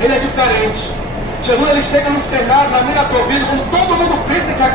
ele é diferente. Jesus ele chega no cenário, na minha tua vida, quando todo mundo pensa que a